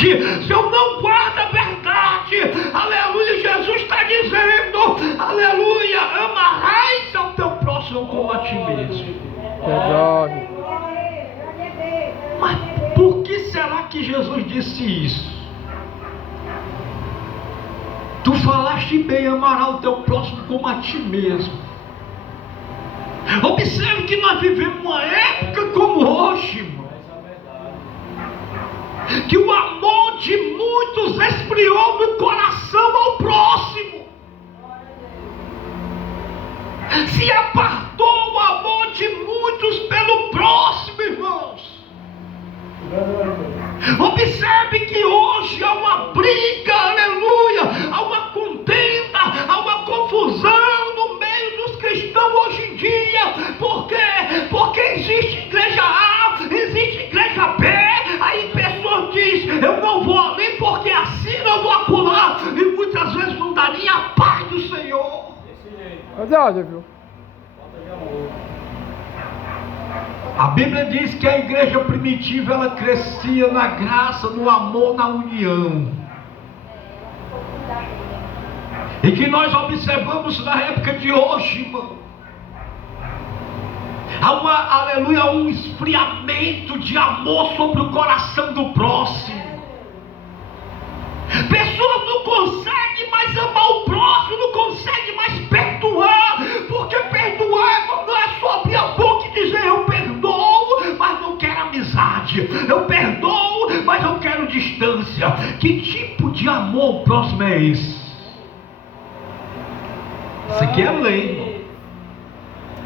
se eu não guardo a verdade, aleluia, Jesus está dizendo, aleluia, amarás ao teu próximo como a ti mesmo. Verdade. Mas por que será que Jesus disse isso? Tu falaste bem, amarás o teu próximo como a ti mesmo. Observe que nós vivemos uma época como hoje, irmão, que o amor de muitos esfriou no coração ao próximo. Se apartou o amor de muitos pelo próximo, irmãos. Observe que hoje há uma briga, aleluia, há uma contenda, há uma confusão no meio dos cristãos hoje em dia. Por quê? Porque existe igreja A, existe igreja B, aí pessoas dizem, eu não vou ali porque assim eu vou acolá, e muitas vezes não dá nem a paz do Senhor. Verdade, viu? A Bíblia diz que a igreja primitiva ela crescia na graça, no amor, na união. E que nós observamos na época de hoje, irmão, há um esfriamento de amor sobre o coração do próximo. Pessoas não conseguem mais amar o próximo, não conseguem mais perdoar, porque perdoar não é só abrir a boca e dizer eu perdoo, mas não quero amizade, eu perdoo, mas eu quero distância. Que tipo de amor o próximo é esse? Isso aqui é lei, irmão.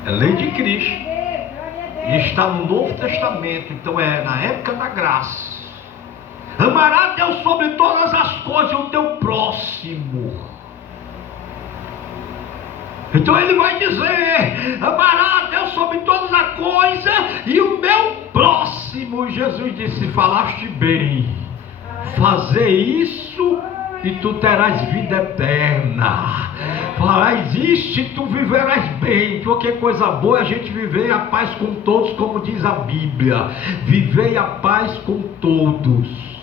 É lei de Cristo. E está no Novo Testamento, então é na época da graça. Amará Deus sobre todas as coisas e o teu próximo. Então ele vai dizer, amará Deus sobre todas as coisas e o meu próximo. Jesus disse, falaste bem, fazer isso e tu terás vida eterna. Farás isso e tu viverás bem, porque coisa boa é a gente viver a paz com todos, como diz a Bíblia. Vivei a paz com todos.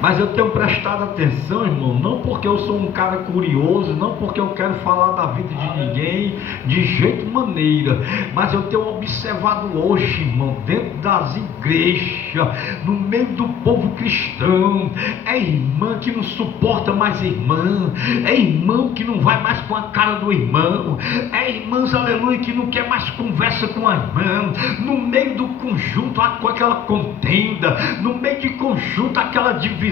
Mas eu tenho prestado atenção, irmão, não porque eu sou um cara curioso, não porque eu quero falar da vida de ninguém, de jeito maneira, mas eu tenho observado hoje, irmão, dentro das igrejas, no meio do povo cristão, é irmã que não suporta mais irmã, é irmão que não vai mais com a cara do irmão, é irmãs, aleluia, que não quer mais conversa com a irmã, no meio do conjunto, com aquela contenda, no meio de conjunto, aquela divisão,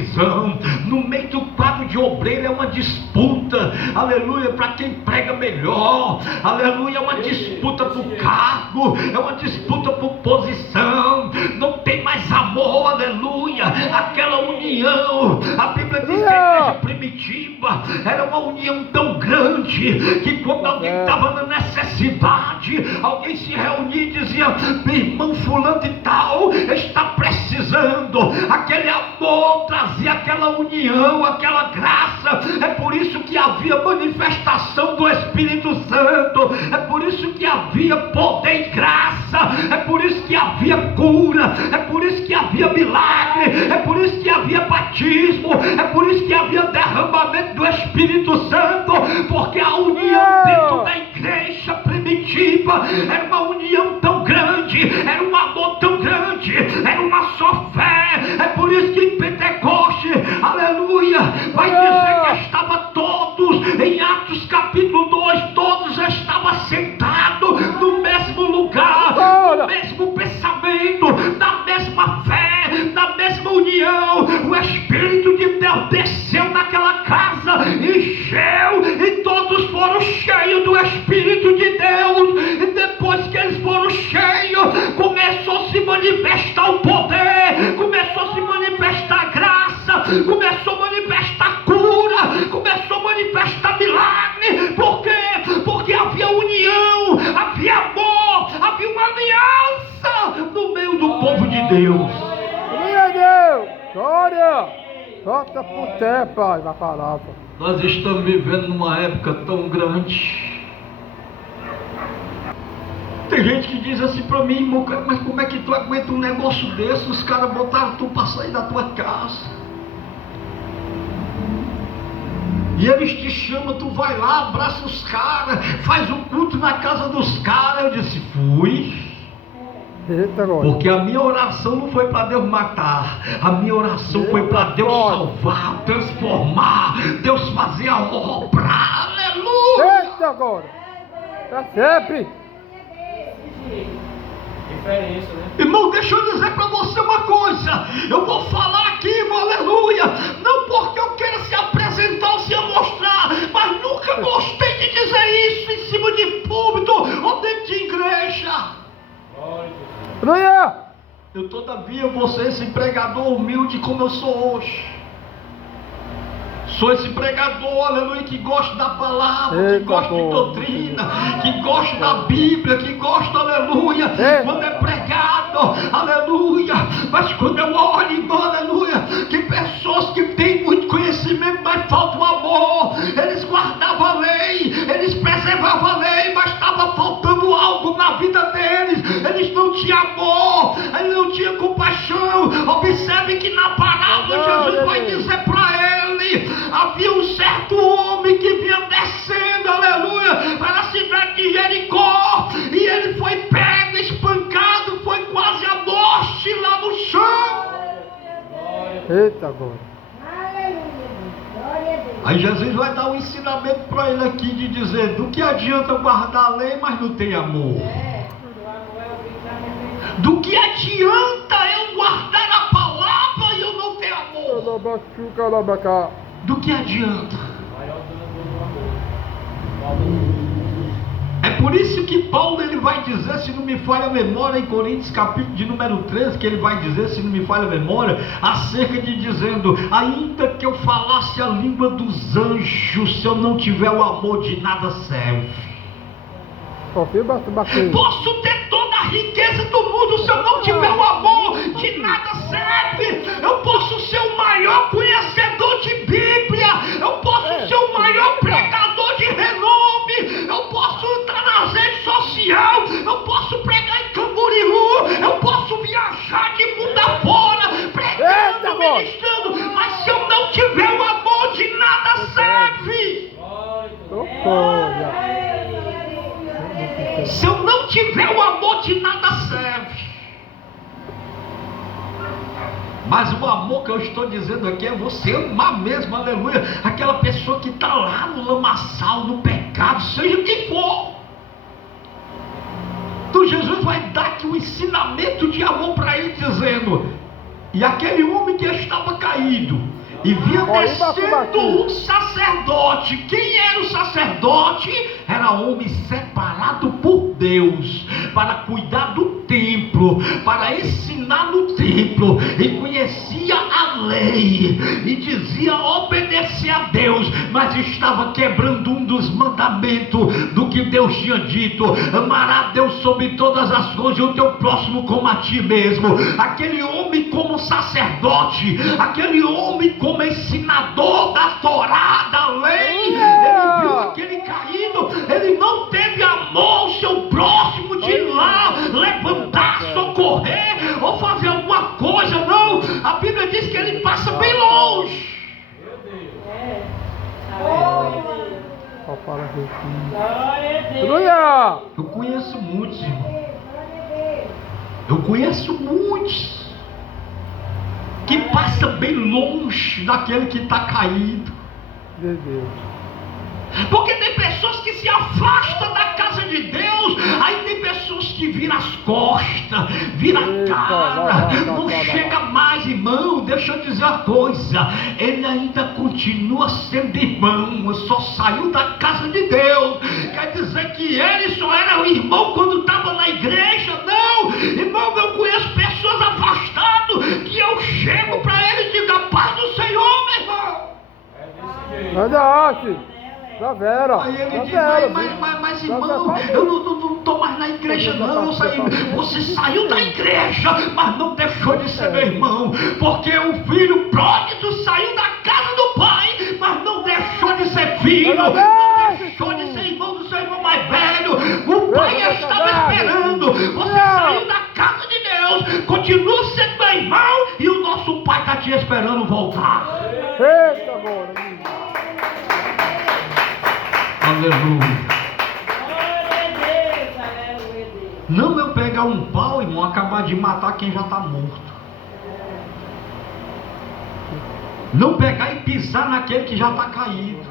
no meio do quadro de obreiro é uma disputa, aleluia, para quem prega melhor, aleluia, é uma disputa por cargo, é uma disputa por posição, não tem mais amor, aleluia, aquela união. A Bíblia diz que a igreja primitiva era uma união tão grande, que quando alguém estava na necessidade, alguém se reunia e dizia, meu irmão fulano e tal, está precisando, aquele amor trazia aquela união, aquela graça. É por isso que havia manifestação do Espírito Santo, é por isso que havia poder e graça, é por isso que havia cura, é por isso que havia milagre, é por isso que havia batismo, é por isso que havia derramamento do Espírito Santo, porque a união dentro da igreja primitiva era uma união tão grande, era um amor tão grande, era uma só fé. É por isso que em Pentecoste, aleluia, vai dizer que estava todos, em Atos capítulo 2, todos estavam sentados no mesmo lugar, no mesmo pensamento, na mesma fé, na mesma união. O Espírito de Deus desceu naquela casa, encheu, e todos foram cheios do Espírito de Deus. E depois que eles foram cheios, começou a se manifestar o poder, começou a se manifestar a graça, começou a manifestar cura, começou a manifestar milagre. Por quê? Porque havia união, havia amor, havia uma aliança no meio do povo de Deus. Glória a Deus! Glória! Volta por terra, Pai, na palavra. Nós estamos vivendo numa época tão grande Tem gente que diz assim pra mim, irmão, mas como é que tu aguenta um negócio desse? Os caras botaram tu pra sair da tua casa. E eles te chamam, tu vai lá, abraça os caras, faz um culto na casa dos caras. Eu disse, fui. Eita, Porque a minha oração não foi para Deus matar, a minha oração foi para Deus salvar, transformar, Deus fazer a obra. Aleluia! Eita, agora! Tá sempre! Diferença, né? Irmão, deixa eu dizer para você uma coisa. Eu vou falar aqui, irmão, aleluia. Não porque eu queira se apresentar ou se mostrar, mas nunca gostei de dizer isso em cima de púlpito ou dentro de igreja. Aleluia! Eu todavia vou ser esse pregador humilde como eu sou hoje. Sou esse pregador, aleluia, que gosta da palavra, que gosta de doutrina, que gosta da Bíblia, que gosta, aleluia, quando é pregado, aleluia. Mas quando eu olho, irmão, aleluia, que pessoas que têm muito conhecimento, mas falta o amor. Eles guardavam a lei, eles preservavam a lei, mas estava faltando algo na vida deles. Eles não tinham amor, eles não tinham compaixão. Observe que na parábola Jesus vai dizer para ele: havia um certo homem que vinha descendo, aleluia, para a cidade de Jericó, e ele foi pego, espancado, foi quase a morte lá no chão. Eita, agora! Aí Jesus vai dar um ensinamento para ele aqui de dizer: do que adianta guardar a lei, mas não tem amor? Do que adianta eu guardar a palavra e eu não ter amor? Do que adianta? É por isso que Paulo ele vai dizer, se não me falha a memória, em Coríntios capítulo de número 13, que ele vai dizer, se não me falha a memória, acerca de dizendo: ainda que eu falasse a língua dos anjos, se eu não tiver o amor, de nada serve. Posso ter toda a riqueza do mundo, se eu não tiver o amor, de nada serve. Eu posso ser o maior conhecedor de Bíblia, eu posso ser o maior pregador de renome, eu posso estar na rede social, eu posso pregar em Camboriú, eu posso viajar de mundo afora, pregando, ministrando, mas se eu não tiver o amor, de nada serve. Se eu não tiver o amor, de nada serve. Mas o amor que eu estou dizendo aqui é você amar mesmo, aleluia, aquela pessoa que está lá no lamaçal, no pecado, seja quem for. Então Jesus vai dar aqui um ensinamento de amor para ele, dizendo: e aquele homem que estava caído, e vinha descendo um sacerdote. Quem era o sacerdote? Era homem separado por Deus para cuidar do templo, para ensinar no templo, e conhecia a lei e dizia obedecer a Deus, mas estava quebrando um dos mandamentos do que Deus tinha dito: amará a Deus sobre todas as coisas e o teu próximo como a ti mesmo. Aquele homem como sacerdote, aquele homem como ensinador da Torá, da lei, ele viu aquele caído, ele não teve amor ao seu próximo de ir lá, levantar, socorrer ou fazer alguma coisa, não. A Bíblia diz que ele passa bem longe. Eu conheço muitos, irmão. Eu conheço muitos que passa bem longe daquele que está caído. Meu Deus. Porque tem pessoas que se afastam da casa de Deus, aí tem pessoas que viram as costas, viram a cara, não chega mais, irmão. Deixa eu dizer uma coisa: ele ainda continua sendo irmão, só saiu da casa de Deus. Quer dizer que ele só era o irmão quando estava na igreja? Não, irmão, eu conheço pessoas afastadas que eu chego para ele e digo: a paz do Senhor, meu irmão. Verdade. Aí ele diz: mas irmão, eu não estou mais na igreja não, eu saí. Você saiu da igreja, mas não deixou de ser meu irmão, porque o filho pródigo saiu da casa do pai, mas não deixou de ser filho, não deixou de ser irmão do seu irmão mais velho. O pai estava esperando irmão, e o nosso Pai está te esperando voltar. Eita, agora. Aleluia. Não eu pegar um pau, irmão, acabar de matar quem já está morto. Não pegar e pisar naquele que já está caído.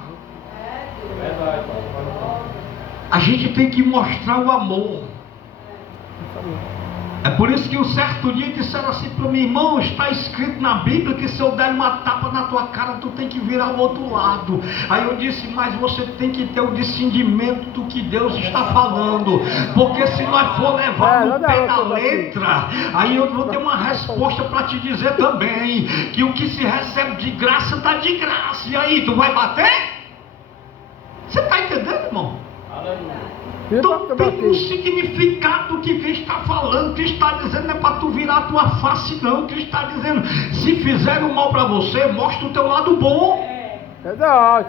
A gente tem que mostrar o amor. É por isso que um certo dia disseram assim para mim: irmão, está escrito na Bíblia que se eu der uma tapa na tua cara, tu tem que virar o outro lado. Aí eu disse: mas você tem que ter o discernimento do que Deus está falando, porque se nós for levar no pé da letra, aí eu vou ter uma resposta para te dizer também, que o que se recebe de graça está de graça. E aí, tu vai bater? Você está entendendo, irmão? Então tem um significado que Cristo está falando. Cristo está dizendo: não é para tu virar a tua face, não. Cristo está dizendo: se fizeram mal para você, mostra o teu lado bom. Verdade.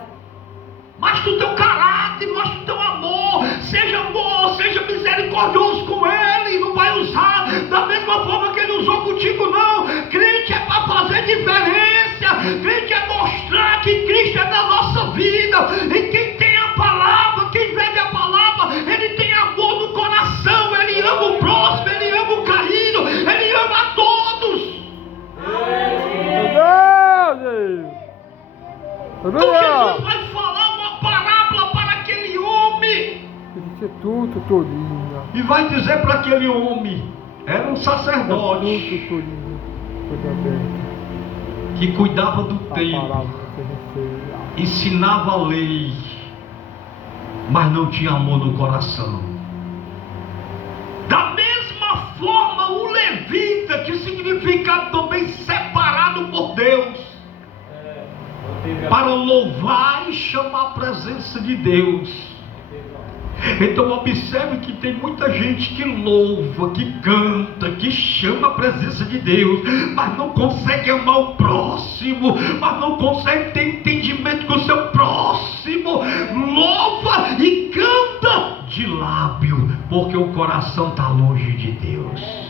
Mostra o teu caráter, mostra o teu amor. Seja bom, seja misericordioso com ele. Não vai usar da mesma forma que ele usou contigo, não. Crente é para fazer diferença. Crente é mostrar que Cristo é da nossa vida. E quem tem a palavra, quem vive a palavra, ele tem amor no coração. Ele ama o próximo, ele ama o caído, ele ama a todos. Então Jesus vai falar uma parábola para aquele homem. Isso é tudo todinho. E vai dizer para aquele homem: era um sacerdote que cuidava do templo, ensinava a lei, mas não tinha amor no coração. Da mesma forma, o levita, que significa também separado por Deus, para louvar e chamar a presença de Deus. Então observe que tem muita gente que louva, que canta, que chama a presença de Deus, mas não consegue amar o próximo, mas não consegue ter entendimento com o seu próximo. Louva e canta de lábio, porque o coração está longe de Deus.